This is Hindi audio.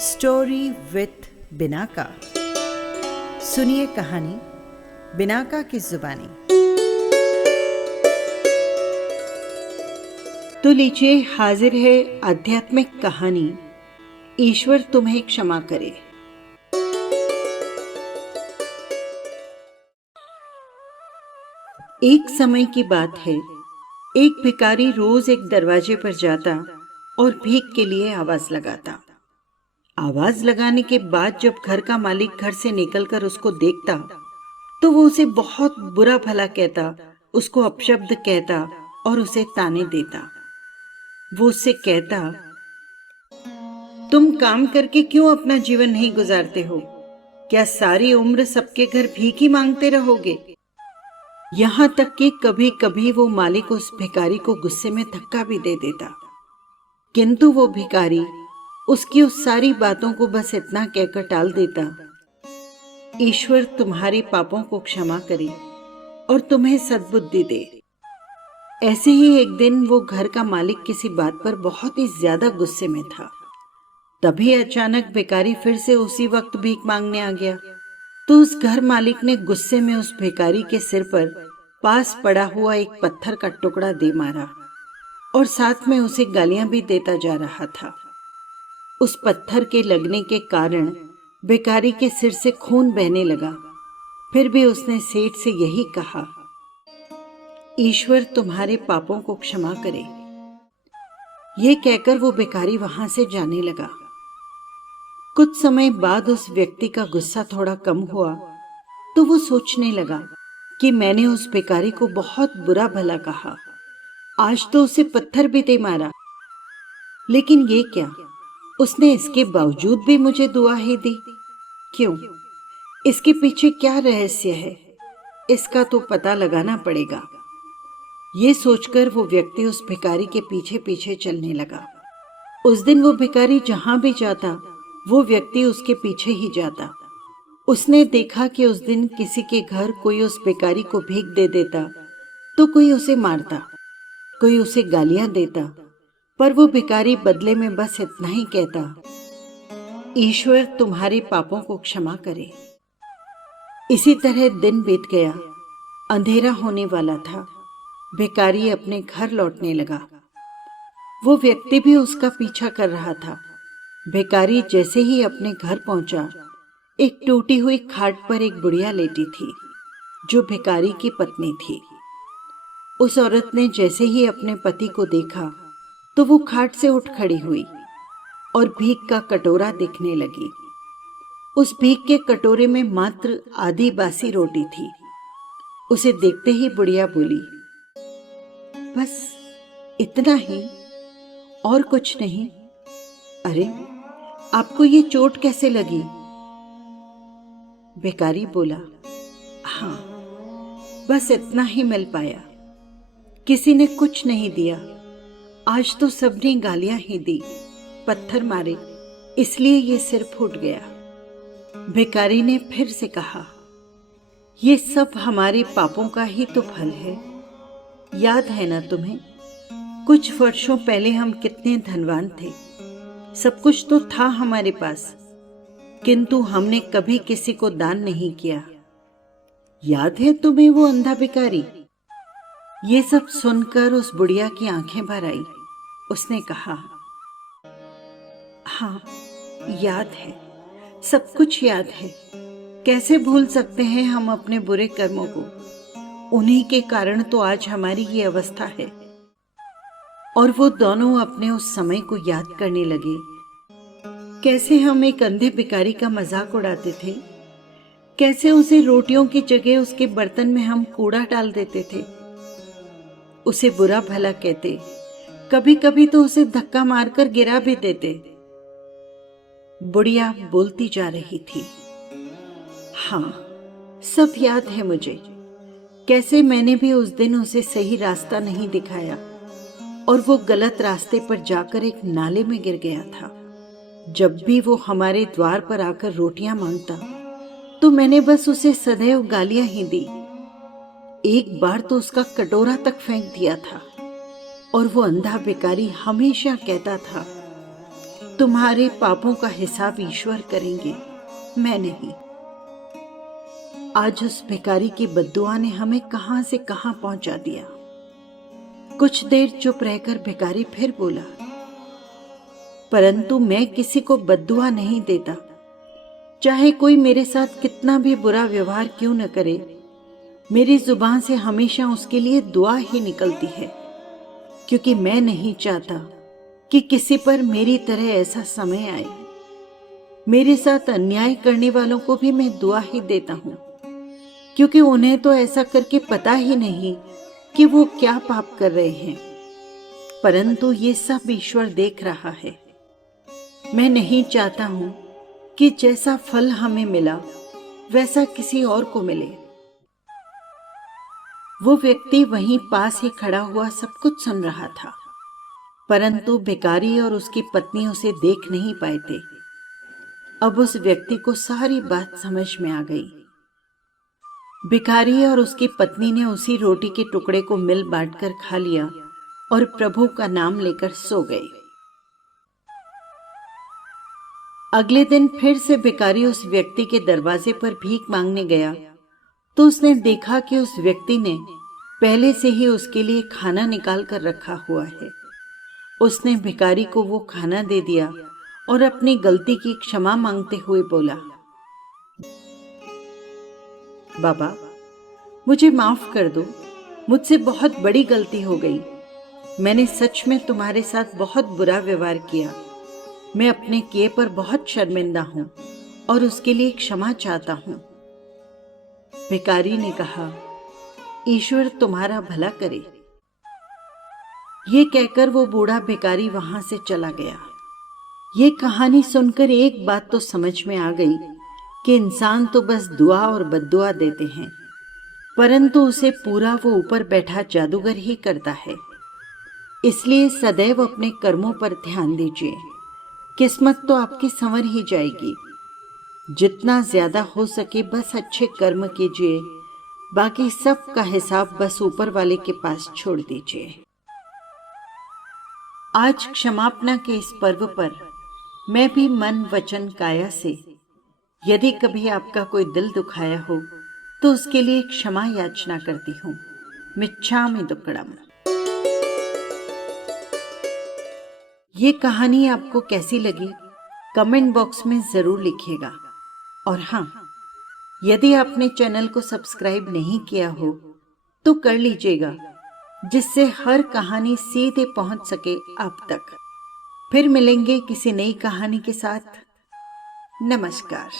Story with Binaca. सुनिए कहानी बिनाका की जुबानी। तो लीजिए, हाजिर है आध्यात्मिक कहानी ईश्वर तुम्हें क्षमा करे। एक समय की बात है, एक भिखारी रोज एक दरवाजे पर जाता और भीख के लिए आवाज लगाता। आवाज लगाने के बाद जब घर का मालिक घर से निकलकर उसको देखता तो वो उसे बहुत बुरा भला कहता, उसको अपशब्द कहता और उसे ताने देता। वो उससे कहता, तुम काम करके क्यों अपना जीवन नहीं गुजारते हो? क्या सारी उम्र सबके घर भीख ही मांगते रहोगे? यहां तक कि कभी कभी वो मालिक उस भिखारी को गुस्से में धक्का भी दे देता। किंतु वो भिखारी उसकी उस सारी बातों को बस इतना कहकर टाल देता, ईश्वर तुम्हारे पापों को क्षमा करे और तुम्हें सद्बुद्धि दे। ऐसे ही एक दिन वो घर का मालिक किसी बात पर बहुत ही ज्यादा गुस्से में था। तभी अचानक भिखारी फिर से उसी वक्त भीख मांगने आ गया। तो उस घर मालिक ने गुस्से में उस भिखारी के सिर पर पास पड़ा हुआ एक पत्थर का टुकड़ा दे मारा और साथ में उसे गालियां भी देता जा रहा था। उस पत्थर के लगने के कारण भिखारी के सिर से खून बहने लगा। फिर भी उसने सेठ से यही कहा, ईश्वर तुम्हारे पापों को क्षमा करे। ये कहकर वो भिखारी वहां से जाने लगा। कुछ समय बाद उस व्यक्ति का गुस्सा थोड़ा कम हुआ तो वो सोचने लगा कि मैंने उस भिखारी को बहुत बुरा भला कहा, आज तो उसे पत्थर भी दे मारा, लेकिन ये क्या, उसने इसके बावजूद भी मुझे दुआ ही दी। क्यों? इसके पीछे क्या रहस्य है? इसका तो पता लगाना पड़ेगा। ये सोचकर वो व्यक्ति उस भिखारी के पीछे पीछे चलने लगा। उस दिन वो भिखारी जहां भी जाता वो व्यक्ति उसके पीछे ही जाता। उसने देखा कि उस दिन किसी के घर कोई उस भिखारी को भीख दे देता तो कोई उसे मारता, कोई उसे गालियां देता, पर वो भिखारी बदले में बस इतना ही कहता, ईश्वर तुम्हारे पापों को क्षमा करे। इसी तरह दिन बीत गया। अंधेरा होने वाला था। भिखारी अपने घर लौटने लगा। वो व्यक्ति भी उसका पीछा कर रहा था। भिखारी जैसे ही अपने घर पहुंचा, एक टूटी हुई खाट पर एक बुढ़िया लेटी थी जो भिखारी की पत्नी थी। उस औरत ने जैसे ही अपने पति को देखा तो वो खाट से उठ खड़ी हुई और भीख का कटोरा देखने लगी। उस भीख के कटोरे में मात्र आधी बासी रोटी थी। उसे देखते ही बुढ़िया बोली, बस इतना ही, और कुछ नहीं। अरे, आपको ये चोट कैसे लगी? भिखारी बोला, हाँ, बस इतना ही मिल पाया, किसी ने कुछ नहीं दिया। आज तो सबने गालियां ही दी, पत्थर मारे, इसलिए ये सिर फूट गया। भिखारी ने फिर से कहा, ये सब हमारे पापों का ही तो फल है। याद है ना तुम्हें, कुछ वर्षों पहले हम कितने धनवान थे, सब कुछ तो था हमारे पास, किंतु हमने कभी किसी को दान नहीं किया। याद है तुम्हें वो अंधा भिखारी? ये सब सुनकर उस बुढ़िया की आंखें भर आई। उसने कहा, हाँ, याद है, सब कुछ याद है। कैसे भूल सकते हैं हम अपने बुरे कर्मों को? उन्हीं के कारण तो आज हमारी ये अवस्था है। और वो दोनों अपने उस समय को याद करने लगे, कैसे हम एक अंधे भिखारी का मजाक उड़ाते थे, कैसे उसे रोटियों की जगह उसके बर्तन में हम कूड़ा डाल देते थे, उसे बुरा भला कहते, कभी कभी तो उसे धक्का मारकर गिरा भी देते। बुढ़िया बोलती जा रही थी, हाँ, सब याद है मुझे, कैसे मैंने भी उस दिन उसे सही रास्ता नहीं दिखाया और वो गलत रास्ते पर जाकर एक नाले में गिर गया था। जब भी वो हमारे द्वार पर आकर रोटियां मांगता तो मैंने बस उसे सदैव गालियां ही दी। एक बार तो उसका कटोरा तक फेंक दिया था और वो अंधा भिखारी हमेशा कहता था, तुम्हारे पापों का हिसाब ईश्वर करेंगे, मैं नहीं। आज उस भिखारी की बद्दुआ ने हमें कहां से कहां पहुंचा दिया। कुछ देर चुप रहकर भिखारी फिर बोला, परंतु मैं किसी को बद्दुआ नहीं देता। चाहे कोई मेरे साथ कितना भी बुरा व्यवहार क्यों न करे, मेरी जुबान से हमेशा उसके लिए दुआ ही निकलती है, क्योंकि मैं नहीं चाहता कि किसी पर मेरी तरह ऐसा समय आए। मेरे साथ अन्याय करने वालों को भी मैं दुआ ही देता हूं, क्योंकि उन्हें तो ऐसा करके पता ही नहीं कि वो क्या पाप कर रहे हैं, परंतु ये सब ईश्वर देख रहा है। मैं नहीं चाहता हूं कि जैसा फल हमें मिला वैसा किसी और को मिले। वो व्यक्ति वहीं पास ही खड़ा हुआ सब कुछ सुन रहा था, परंतु भिखारी और उसकी पत्नी उसे देख नहीं पाए थे। अब उस व्यक्ति को सारी बात समझ में आ गई। भिखारी और उसकी पत्नी ने उसी रोटी के टुकड़े को मिल बांटकर खा लिया और प्रभु का नाम लेकर सो गए। अगले दिन फिर से भिखारी उस व्यक्ति के दरवाजे पर भीख मांगने गया तो उसने देखा कि उस व्यक्ति ने पहले से ही उसके लिए खाना निकाल कर रखा हुआ है। उसने भिखारी को वो खाना दे दिया और अपनी गलती की क्षमा मांगते हुए बोला, बाबा, मुझे माफ कर दो, मुझसे बहुत बड़ी गलती हो गई। मैंने सच में तुम्हारे साथ बहुत बुरा व्यवहार किया। मैं अपने किए पर बहुत शर्मिंदा हूं और उसके लिए क्षमा चाहता हूं। भिखारी ने कहा, ईश्वर तुम्हारा भला करे। ये कहकर वो बूढ़ा भिखारी वहां से चला गया। ये कहानी सुनकर एक बात तो समझ में आ गई कि इंसान तो बस दुआ और बद्दुआ देते हैं, परंतु उसे पूरा वो ऊपर बैठा जादूगर ही करता है। इसलिए सदैव अपने कर्मों पर ध्यान दीजिए, किस्मत तो आपकी संवर ही जाएगी। जितना ज्यादा हो सके बस अच्छे कर्म कीजिए, बाकी सब का हिसाब बस ऊपर वाले के पास छोड़ दीजिए। आज क्षमापना के इस पर्व पर मैं भी मन वचन काया से यदि कभी आपका कोई दिल दुखाया हो तो उसके लिए क्षमा याचना करती हूँ। मिच्छामि दुक्कडम। ये कहानी आपको कैसी लगी कमेंट बॉक्स में जरूर लिखिएगा। और हाँ, यदि आपने चैनल को सब्सक्राइब नहीं किया हो तो कर लीजिएगा, जिससे हर कहानी सीधे पहुंच सके आप तक। फिर मिलेंगे किसी नई कहानी के साथ। नमस्कार।